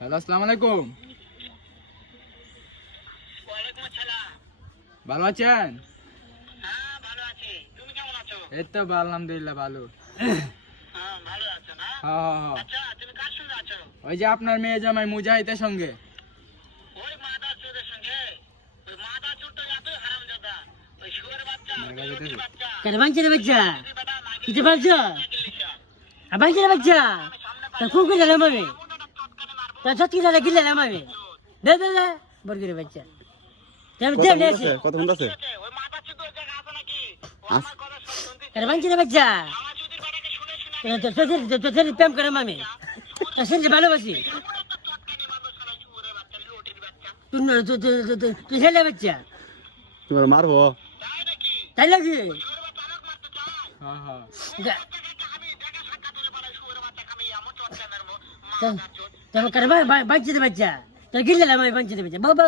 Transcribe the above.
Hello, আসসালামু আলাইকুম। ওয়ালাইকুম আসসালাম। ভালো আছেন? হ্যাঁ, ভালো আছি। তুমি কেমন আছো? এই তো আলহামদুলিল্লাহ ভালো। হ্যাঁ, ভালো আছো না? হ্যাঁ। আচ্ছা, তুমি কার সঙ্গে আছো? ওই যে আপনার মেয়ে জামাই মুজাহিদের সঙ্গে। ওই মাদার চোরের সঙ্গে। ওই মাদার চোরটা এতই হারামজাদা। ওই শুয়োরের বাচ্চা, ওই লুটির বাচ্চা। কারবাঞ্চের বাচ্চা যদি বেটা নাগিন কিছু পারছো গিলিশা। আবাঞ্চের বাচ্চা তা খুব করে দিলাম আমি এমন একটা চটকানে মারবো। তা সত্যি দাদা গিলাম আমি দে বর্গের বাচ্চা আমি দে নিয়েছি কত ঘন্টা আছে? ঠিক আছে, ওই মাদার চোর ওই জায়গায় আছে নাকি? ও আমার কথা শুনতে কারবাঞ্চের বাচ্চা আমার যদি বেটাকে শুনে তোর প্রেম করে আমি শুনছি ভালোবাসি এমন একটা চটকানে মারবো শালা শুয়োরের বাচ্চা, লুটির বাচ্চা। তুই ছেলে বাচ্চা তোমার মারবো? তাই নাকি? তাই লাগি শুয়োরের বাচ্চা আমাকে মারতে চায়? হ্যাঁ। আমি দেখা সাক্ষাৎ হলে পারে শুয়োরের বাচ্চা আমি এমন চটকানে মারবো। মাদার চোর। তোমার কারবাঞ্চের বাচ্চা তোর গিলাম আমি বাঞ্চের বাচ্চা বাবা